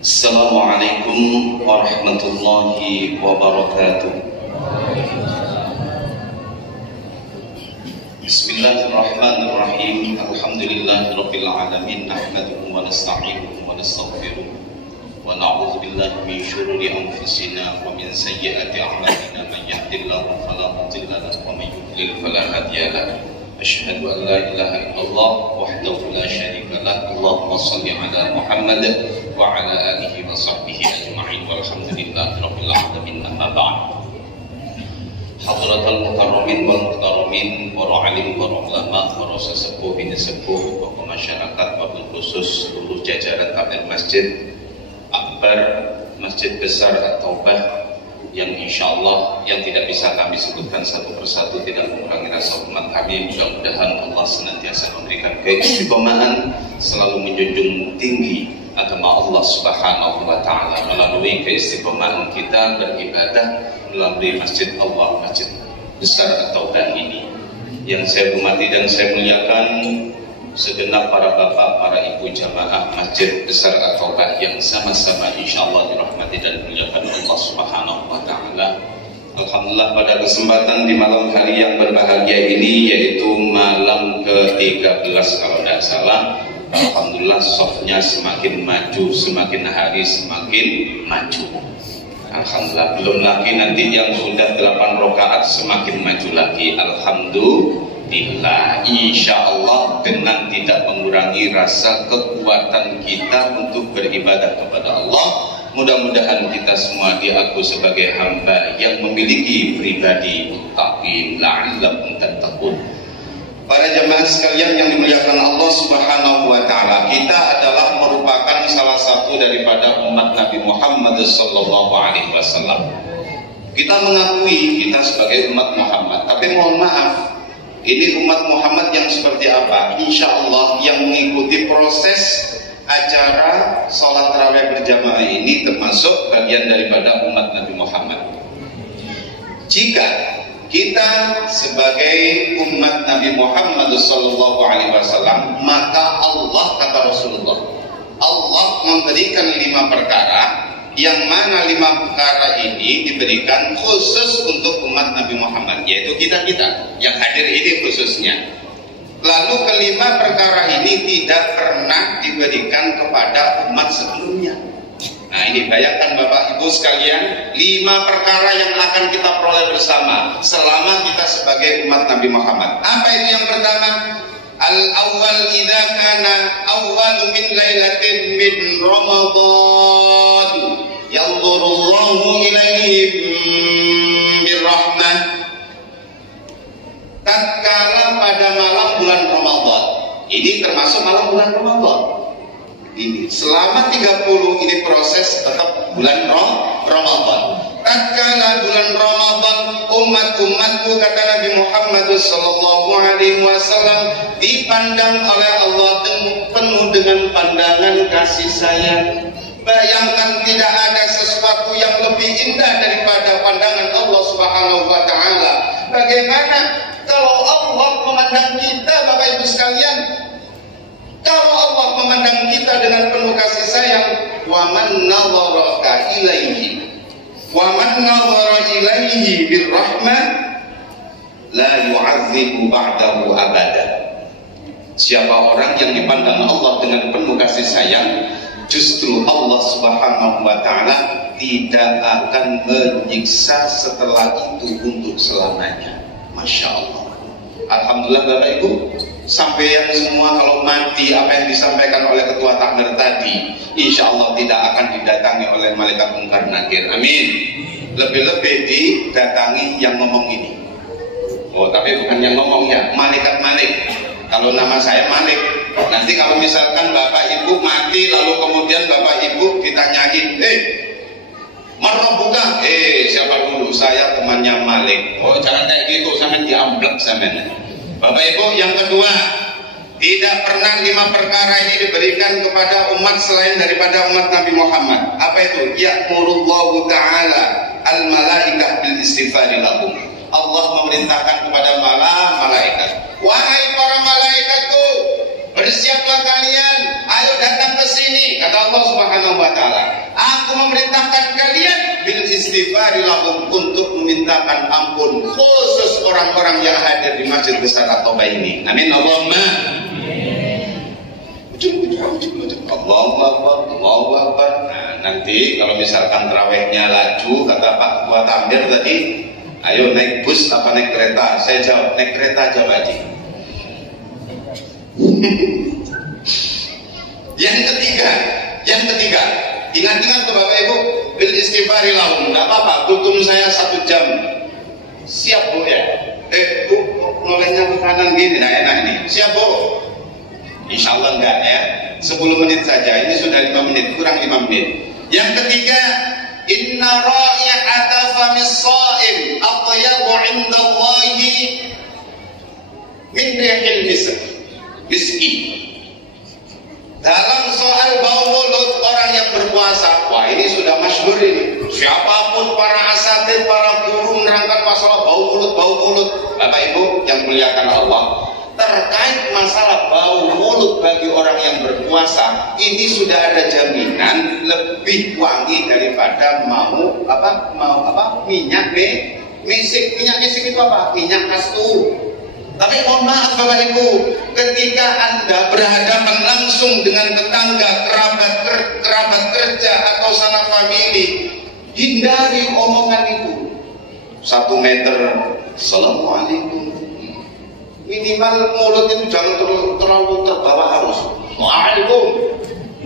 Assalamualaikum warahmatullahi wabarakatuh. Bismillahirrahmanirrahim. Alhamdulillahirabbil alamin. Nahmaduhu wa nasta'inuhu wa nastaghfiruh. Wa na'udzu billahi min shururi anfusina wa min sayyiati a'malina. Man yahdihillahu fala mudilla lahu wa man yudlil fala hadiya lahu. Asyhadu an la ilaha illallah wahdahu la syarika lah. Allahumma shalli ala Muhammad wa ala alihi wa sahbihi ajma'in. Walhamdulillahi rabbil alamin. Amma ba'd. Hadratal mukarramin wal muhtaramin, para alim, para ulama, para sesepuh, bini sepuh, tokoh masyarakat, wabil khusus seluruh jajaran takmir masjid akbar, masjid besar At-Taubah, yang insyaallah yang tidak bisa kami sebutkan satu persatu tidak mengurangi rasa hormat kami. Mudah-mudahan Allah senantiasa memberikan keistiqomahan, selalu menjunjung tinggi agama Allah Subhanahu wa taala melalui keistiqomahan kita beribadah melalui masjid Allah, masjid besar At-Taubah ini. Yang saya hormati dan saya muliakan segenap para bapak, para ibu jamaah masjid besar At-Taubah yang sama-sama insyaallah dirahmati dan dimuliakan Allah Subhanahu wa taala. Alhamdulillah, pada kesempatan di malam hari yang berbahagia ini, yaitu malam ke-13 kalau tidak salah, alhamdulillah softnya semakin maju, semakin hari semakin maju. Alhamdulillah, belum lagi nanti yang sudah 8 rakaat semakin maju lagi. Alhamdulillah, insya Allah dengan tidak mengurangi rasa kekuatan kita untuk beribadah kepada Allah. Mudah-mudahan kita semua diaku sebagai hamba yang memiliki pribadi muttaqin la'allakum tattaqun. Para jemaah sekalian yang dimuliakan Allah Subhanahu wa taala, kita adalah merupakan salah satu daripada umat Nabi Muhammad sallallahu alaihi wasallam. Kita mengakui kita sebagai umat Muhammad, tapi mohon maaf, ini umat Muhammad yang seperti apa? Insya Allah yang mengikuti proses acara sholat tarawih berjamaah ini termasuk bagian daripada umat Nabi Muhammad. Jika kita sebagai umat Nabi Muhammad sallallahu alaihi wasallam, maka Allah, kata Rasulullah, Allah memberikan 5 perkara, yang mana 5 perkara ini diberikan khusus untuk umat Nabi Muhammad, yaitu kita-kita yang hadir ini khususnya. Lalu kelima perkara ini tidak pernah diberikan kepada umat sebelumnya. Nah ini bayangkan Bapak Ibu sekalian, 5 perkara yang akan kita peroleh bersama selama kita sebagai umat Nabi Muhammad. Apa itu yang pertama? Al-awwal idza kana awwalu min lailatin min Ramadan yanzurullahu ilaihim birrahmah. Tatkala pada malam bulan Ramadan, ini termasuk malam bulan Ramadan. Ini selama 30 ini proses tetap bulan Ramadan. Tatkala bulan Ramadan, umat-umatku, kata Nabi Muhammad sallallahu alaihi wasallam, dipandang oleh Allah penuh dengan pandangan kasih sayang. Bayangkan tidak ada sesuatu yang lebih indah daripada pandangan Allah Subhanahu wa taala. Bagaimana kalau Allah memandang kita, Bapak Ibu sekalian? Kalau Allah memandang kita dengan penuh kasih sayang, wa man nadhara ilaihi wa man nadhara ilaihi birrahmah la yu'adzibu ba'dahu abada. Siapa orang yang dipandang Allah dengan penuh kasih sayang, justru Allah Subhanahu wa taala tidak akan menyiksa setelah itu untuk selamanya. Masya Allah. Alhamdulillah Bapak Ibu, sampai semua kalau mati apa yang disampaikan oleh ketua takmir tadi, insya Allah tidak akan didatangi oleh malaikat mungkar nakir. Amin. Lebih-lebih didatangi yang ngomong ini. Oh, tapi bukan yang ngomong ya, malaikat Malik. Kalau nama saya Malik, nanti kalau misalkan Bapak Ibu mati lalu kemudian Bapak Ibu ditanyain, Marrobuka, siapa dulu? Saya temannya Malik. Oh, jangan kayak gitu, sampai diamblek sampai. Bapak Ibu, yang kedua, tidak pernah 5 perkara ini diberikan kepada umat selain daripada umat Nabi Muhammad. Apa itu? Ya'murullahu ta'ala al-malaikah bil istighfari lahum. Allah memerintahkan kepada malaikat, wahai para malaikatku, bersiaplah kalian, ayo datang ke sini, kata Allah Subhanahu wa taala. istighfari lahum, untuk memintakan ampun khusus orang-orang yang hadir di Masjid Besar At-Taubah ini. Amin Allahumma. Allahu Akbar, Allahu Akbar. Nah, nanti kalau misalkan tarawihnya laju, kata Pak Ketua Tamir tadi, ayo naik bus apa naik kereta? Saya jawab naik kereta aja Pak Haji. Yang ketiga, ingat-ingat tuh Bapak Ibu, bil istighfari lahum. Enggak apa-apa, kultum saya 1 jam. Siap Bu ya? Bu, nolehnya ke kanan gini, nah enak ini. Siap Bu? Insya Allah enggak ya. 10 menit saja, ini sudah 5 menit, kurang 5 menit. Yang ketiga, inna ra'ihata famis sha'im atyabu 'indallahi min rihil miski. Dalam soal bau mulut orang yang berpuasa, wah ini sudah masyhur ini. Siapapun para asatid, para guru menerangkan masalah bau mulut. Bapak Ibu yang muliakan Allah, terkait masalah bau mulut bagi orang yang berpuasa, ini sudah ada jaminan lebih wangi daripada minyak misik. Minyak misik itu apa? Minyak kastu. Tapi mohon maaf Bapak Ibu, ketika Anda berhadapan langsung dengan tetangga, kerabat kerja atau sanak famili, hindari omongan itu. 1 meter, Assalamualaikum. Minimal mulut itu jangan terlalu terbawa arus. Waalaikum.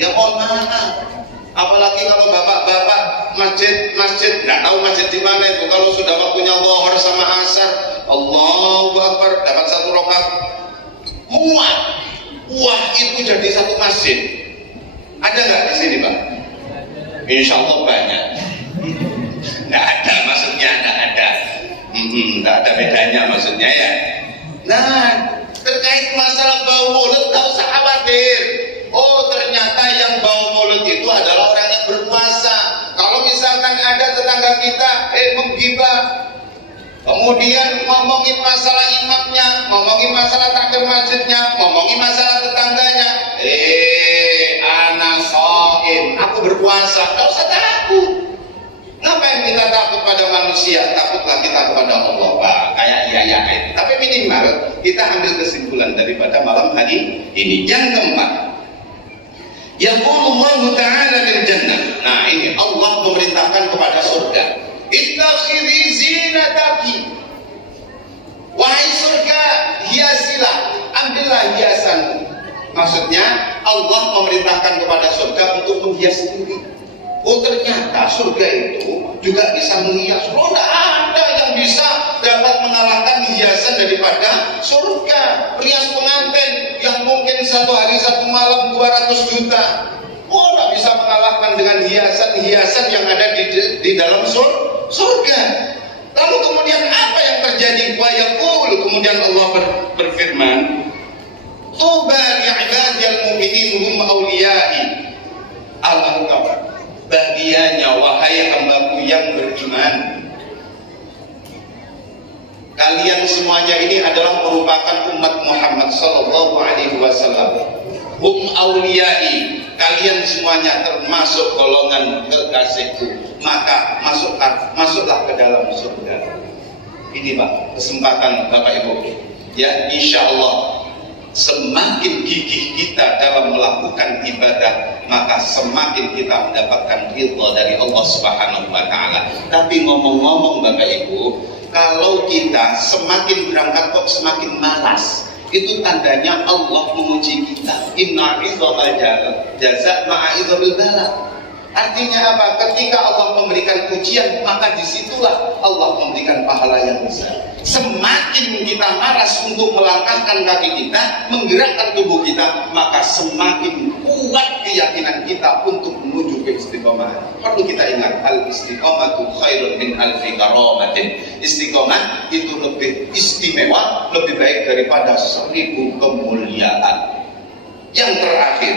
Ya mohon maaf. Apalagi kalau bapak-bapak masjid, nggak tahu masjid di mana itu. Kalau sudah waktunya Zuhur sama Asar, Allahu Akbar, dapat 1 rakaat, muat. Wah itu jadi 1 masjid. Ada nggak di sini Pak? Insya Allah banyak. Nggak ada maksudnya, nggak ada bedanya maksudnya ya. Nah, terkait masalah bau mulut, tak usah khawatir. Oh, ternyata yang bau mulut itu adalah orang yang berpuasa. Kalau misalkan ada tetangga kita menggibah, kemudian ngomongin masalah imamnya, ngomongin masalah takbir masjidnya, ngomongin masalah tetangganya, ana shaim, aku berpuasa. Tak usah takut. Ngapain kita takut pada manusia? Takutlah kita kepada Allah Pak. Kayak iya. Tapi minimal kita ambil kesimpulan daripada malam hari ini. Yang keempat, yaqulullahu ta'ala lil jannah. Nah ini Allah memerintahkan kepada surga, ittakhidhi zinataki. Wahai surga, hiasilah, ambillah hiasanmu. Maksudnya Allah memerintahkan kepada surga untuk menghias diri. Oh ternyata surga itu juga bisa menghias. Oh tidak ada yang bisa dapat mengalahkan hiasan daripada surga. Rias pengantin yang mungkin 1 hari 1 malam 200 juta. Oh tidak bisa mengalahkan dengan hiasan-hiasan yang ada di dalam surga. Lalu kemudian apa yang terjadi? Wa yaqul, kemudian Allah berfirman, tuba li'ibadiyal mu'minin hum awliya'i. Alhamdulillah, bagiannya wahai hambaku yang beriman, kalian semuanya ini adalah merupakan umat Muhammad sallallahu alaihi wasallam. Hum awliyai, kalian semuanya termasuk golongan kekasihku, maka masuklah ke dalam surga. Ini Pak, kesempatan Bapak Ibu. Ya, insyaallah semakin gigih kita dalam melakukan ibadah, maka semakin kita mendapatkan ridha dari Allah Subhanahu wa taala. Tapi ngomong-ngomong Bapak Ibu, kalau kita semakin berangkat kok semakin malas, itu tandanya Allah menguji kita. Inna ridha jaza ma'a idzabil bala. Artinya apa? Ketika Allah memberikan ujian, maka disitulah Allah memberikan pahala yang besar. Semakin kita malas untuk melangkahkan kaki kita, menggerakkan tubuh kita, maka semakin kuat keyakinan kita untuk menuju ke istiqomah. Perlu kita ingat, al-istiqomatu khairun min alfi karamatin. Istiqomah itu lebih istimewa, lebih baik daripada 1000 kemuliaan. Yang terakhir,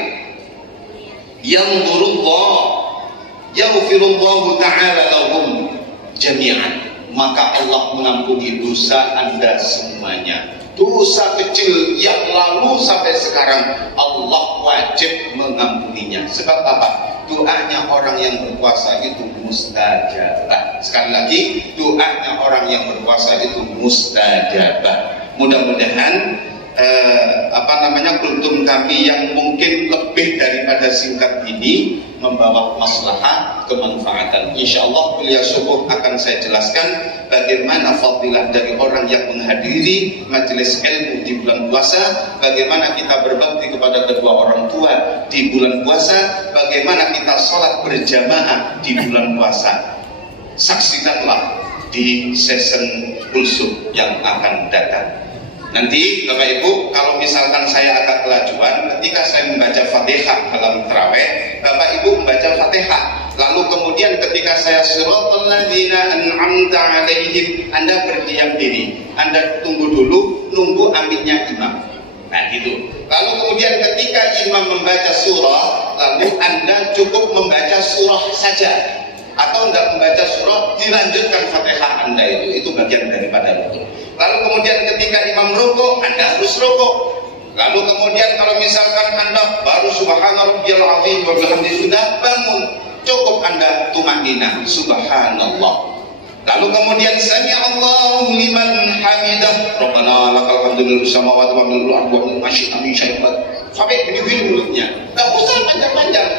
yaghfirullahu ta'ala lahum jami'an, maka Allah mengampuni dosa Anda semuanya. Dosa kecil yang lalu sampai sekarang Allah wajib mengampuninya. Sebab apa? doanya orang yang berpuasa itu mustajabah. Sekali lagi, doanya orang yang berpuasa itu mustajabah. Mudah-mudahan kultum kami yang mungkin lebih daripada singkat ini membawa maslahat kemanfaatan. Insyaallah kuliah subuh akan saya jelaskan bagaimana fadilah dari orang yang menghadiri majelis ilmu di bulan puasa, bagaimana kita berbakti kepada kedua orang tua di bulan puasa, bagaimana kita sholat berjamaah di bulan puasa. Saksikanlah di season kulsum yang akan datang. Nanti Bapak Ibu, kalau misalkan saya agak kelajuan, ketika saya membaca Fatihah dalam tarawih, Bapak Ibu membaca Fatihah. Lalu kemudian ketika saya siratal ladzina an'amta 'alaihim, Anda berdiam diri. Anda tunggu dulu, nunggu aminnya imam. Nah gitu. Lalu kemudian ketika imam membaca surah, lalu Anda cukup membaca surah saja. Atau tidak membaca surah, dilanjutkan Fatihah Anda itu bagian daripada rukuk. Lalu kemudian ketika imam rukuk, Anda harus rukuk. Lalu kemudian kalau misalkan Anda baru subhana rabbiyal azim wa bihamdihi sudah bangun, cukup Anda tumanina subhanallah. Lalu kemudian sami Allahu liman hamidah, rabbana lakal hamdu fis samawati wa fil ardi wa ma syi'ta min syai'in. Sampai begini mulutnya. Enggak usah panjang-panjang.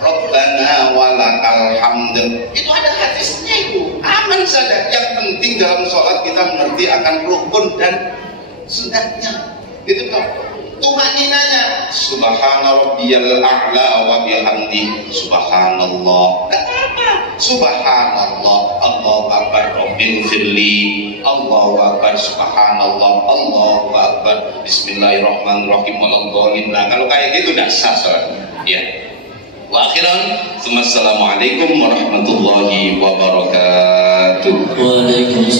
Rabbana walakal hamd. Itu ada hadisnya itu. Aman saja. Yang penting dalam sholat kita mengerti akan rukun dan sunatnya. Itu toh. Tumaninanya subhana rabbiyal a'la wa bihamdi subhanallah. Enggak apa. Subhanallah, Allahu akbar, rabbil firli, Allahu akbar, subhanallah, Allahu akbar, bismillahirrahmanirrahim, waladhdallin. Nah, kalau kayak gitu enggak sah sholatnya. Ya. Wa akhiran, assalamualaikum warahmatullahi wabarakatuh. Waalaikumsalam.